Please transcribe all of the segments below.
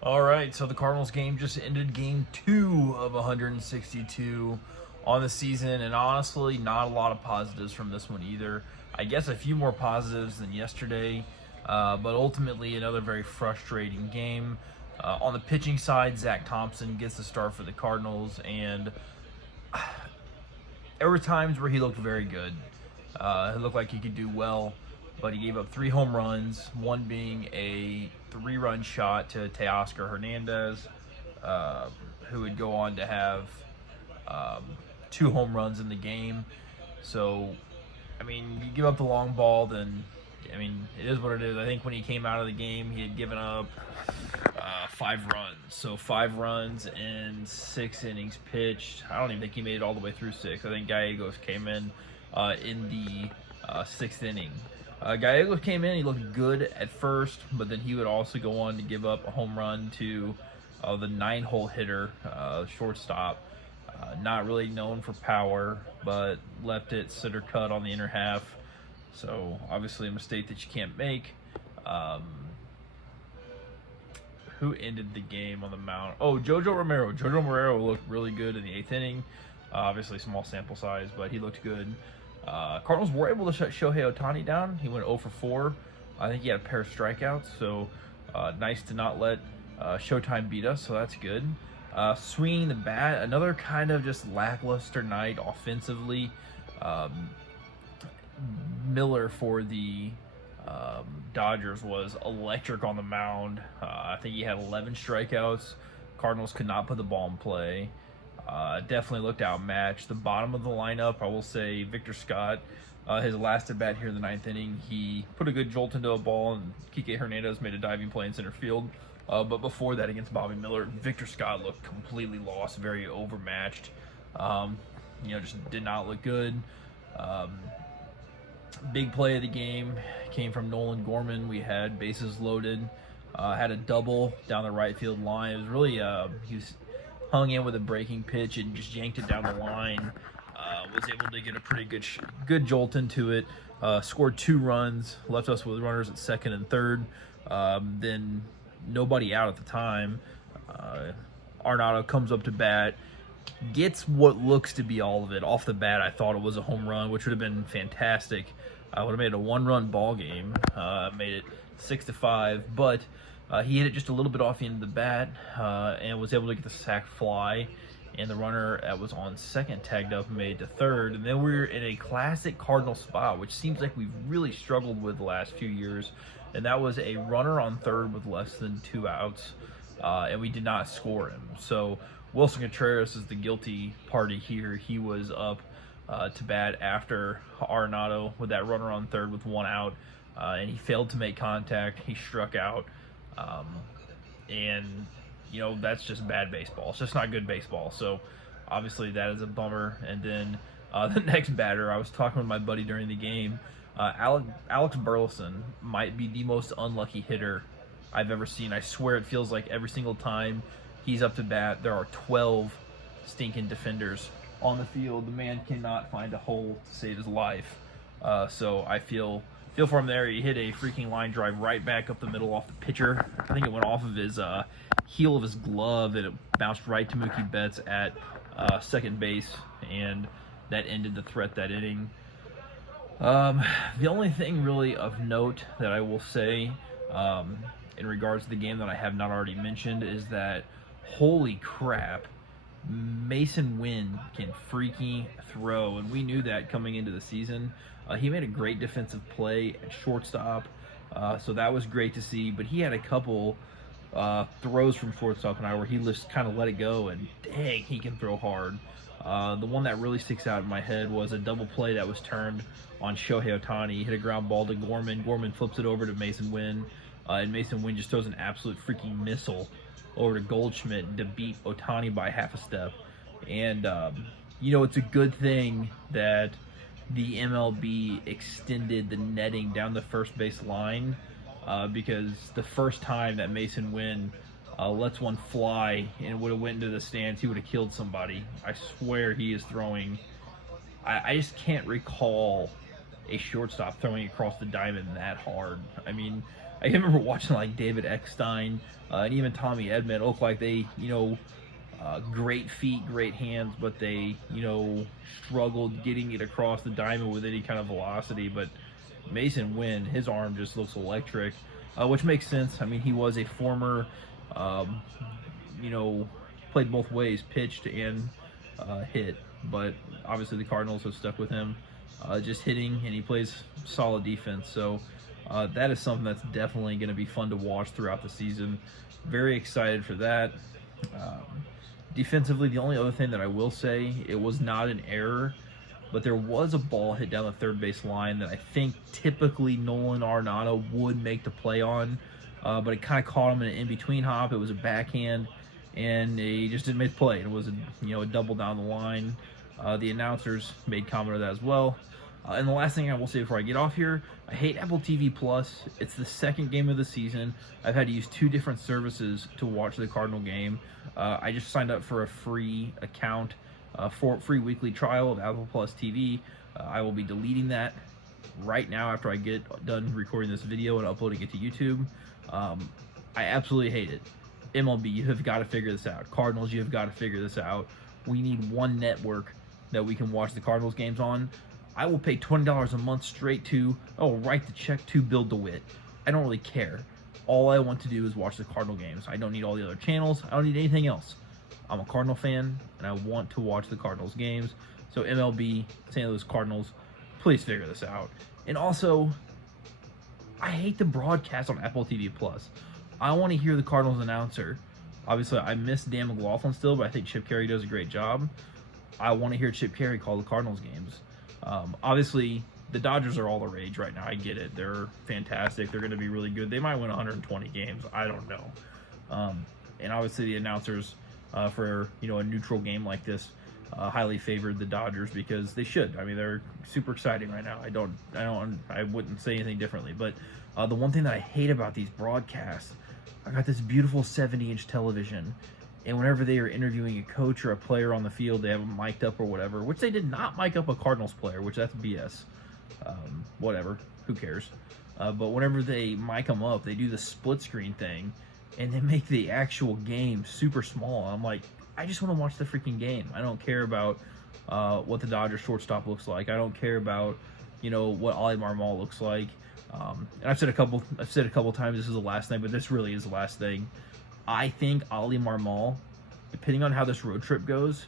All right, so the Cardinals game just ended game 2 of 162 on the season, and honestly, not a lot of positives from this one either. I guess a few more positives than yesterday, but ultimately another very frustrating game. On the pitching side, Zach Thompson gets the start for the Cardinals, and there were times where he looked very good. It looked like he could do well, but he gave up 3 home runs, one being a 3-run shot to Teoscar Hernandez, who would go on to have 2 home runs in the game. So, I mean, you give up the long ball, then, I mean, it is what it is. I think when he came out of the game, he had given up 5 runs. So 5 runs in 6 innings pitched. I don't even think he made it all the way through 6. I think Gallegos came in the 6th inning. Gallegos came in, he looked good at first, but then he would also go on to give up a home run to the 9-hole hitter, shortstop. Not really known for power, but left it center cut on the inner half. So obviously a mistake that you can't make. Who ended the game on the mound? Oh, Jojo Romero. Jojo Romero looked really good in the 8th inning. Obviously small sample size, but he looked good. Cardinals were able to shut Shohei Ohtani down. He went 0 for 4. I think he had a pair of strikeouts, so nice to not let Showtime beat us, so that's good. Swinging the bat, another kind of just lackluster night offensively. Miller for the Dodgers was electric on the mound. I think he had 11 strikeouts. Cardinals could not put the ball in play. Definitely looked outmatched. The bottom of the lineup, I will say, Victor Scott, his last at bat here in the 9th inning, he put a good jolt into a ball, and Kike Hernandez made a diving play in center field. But before that, against Bobby Miller, Victor Scott looked completely lost, very overmatched. Just did not look good. Big play of the game came from Nolan Gorman. We had bases loaded, had a double down the right field line. It was really, he was hung in with a breaking pitch and just yanked it down the line. Was able to get a pretty good jolt into it. Scored 2 runs, left us with runners at second and third. Then nobody out at the time. Arenado comes up to bat, gets what looks to be all of it. Off the bat, I thought it was a home run, which would have been fantastic. I would have made it a 1-run ball game, made it 6-5, but he hit it just a little bit off the end of the bat and was able to get the sac fly, and the runner that was on second tagged up and made it to third. And then we're in a classic Cardinal spot, which seems like we've really struggled with the last few years, and that was a runner on third with less than 2 outs, and we did not score him. So Wilson Contreras is the guilty party here. He was up to bat after Arenado with that runner on third with 1 out, and he failed to make contact. He struck out, and that's just bad baseball. It's just not good baseball. So obviously that is a bummer. And then the next batter, I was talking with my buddy during the game. Alex Burleson might be the most unlucky hitter I've ever seen. I swear it feels like every single time he's up to bat, there are 12 stinking defenders on the field. The man cannot find a hole to save his life. So I feel for him there. He hit a freaking line drive right back up the middle off the pitcher. I think it went off of his heel of his glove, and it bounced right to Mookie Betts at second base, and that ended the threat that inning. The only thing really of note that I will say in regards to the game that I have not already mentioned is that, holy crap, Mason Wynn can freaking throw, and we knew that coming into the season. He made a great defensive play at shortstop, so that was great to see, but he had a couple throws from shortstop where he just kind of let it go, and dang, he can throw hard. The one that really sticks out in my head was a double play that was turned on Shohei Ohtani. He hit a ground ball to Gorman. Gorman flips it over to Mason Wynn, and Mason Wynn just throws an absolute freaking missile over to Goldschmidt to beat Ohtani by half a step. And, it's a good thing that the MLB extended the netting down the first base line, because the first time that Mason Wynn lets one fly and it would have went into the stands, he would have killed somebody. I swear he is throwing. I just can't recall a shortstop throwing across the diamond that hard. I mean, I remember watching like David Eckstein and even Tommy Edman look like they, great feet, great hands, but they, struggled getting it across the diamond with any kind of velocity. But Mason Wynn, his arm just looks electric, which makes sense. I mean, he was a former, um, played both ways, pitched and hit. But obviously the Cardinals have stuck with him, just hitting, and he plays solid defense. So that is something that's definitely going to be fun to watch throughout the season. Very excited for that. Defensively, the only other thing that I will say, it was not an error, but there was a ball hit down the third base line that I think typically Nolan Arenado would make the play on, but it kind of caught him in an in-between hop. It was a backhand, and he just didn't make the play. It was a double down the line. The announcers made comment of that as well. And the last thing I will say before I get off here, I hate Apple TV Plus. It's the second game of the season. I've had to use 2 different services to watch the Cardinal game. I just signed up for a free account, for free weekly trial of Apple Plus TV. I will be deleting that right now after I get done recording this video and uploading it to YouTube. I absolutely hate it. MLB, you have got to figure this out. Cardinals, you have got to figure this out. We need one network that we can watch the Cardinals games on. I will pay $20 a month straight to, write the check to Bill DeWitt. I don't really care. All I want to do is watch the Cardinal games. I don't need all the other channels. I don't need anything else. I'm a Cardinal fan, and I want to watch the Cardinals games. So MLB, St. Louis Cardinals, please figure this out. And also, I hate the broadcast on Apple TV Plus. I want to hear the Cardinals announcer. Obviously, I miss Dan McLaughlin still, but I think Chip Carey does a great job. I want to hear Chip Carey call the Cardinals games. Obviously, the Dodgers are all the rage right now. I get it. They're fantastic. They're going to be really good. They might win 120 games. I don't know. And obviously, the announcers for a neutral game like this highly favored the Dodgers because they should. I mean, they're super exciting right now. I wouldn't say anything differently. But the one thing that I hate about these broadcasts, I got this beautiful 70-inch television. And whenever they are interviewing a coach or a player on the field, they have them mic'd up or whatever, which they did not mic up a Cardinals player, which that's BS. Whatever. Who cares? But whenever they mic them up, they do the split screen thing, and they make the actual game super small. I'm like, I just want to watch the freaking game. I don't care about what the Dodgers shortstop looks like. I don't care about, what Oli Marmol looks like. And I've said a couple times this is the last thing, but this really is the last thing. I think Oli Marmol, depending on how this road trip goes,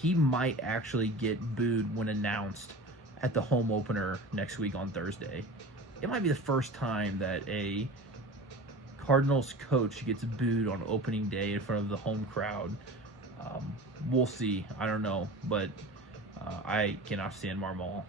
he might actually get booed when announced at the home opener next week on Thursday. It might be the first time that a Cardinals coach gets booed on opening day in front of the home crowd. We'll see. I don't know, but I cannot stand Marmol.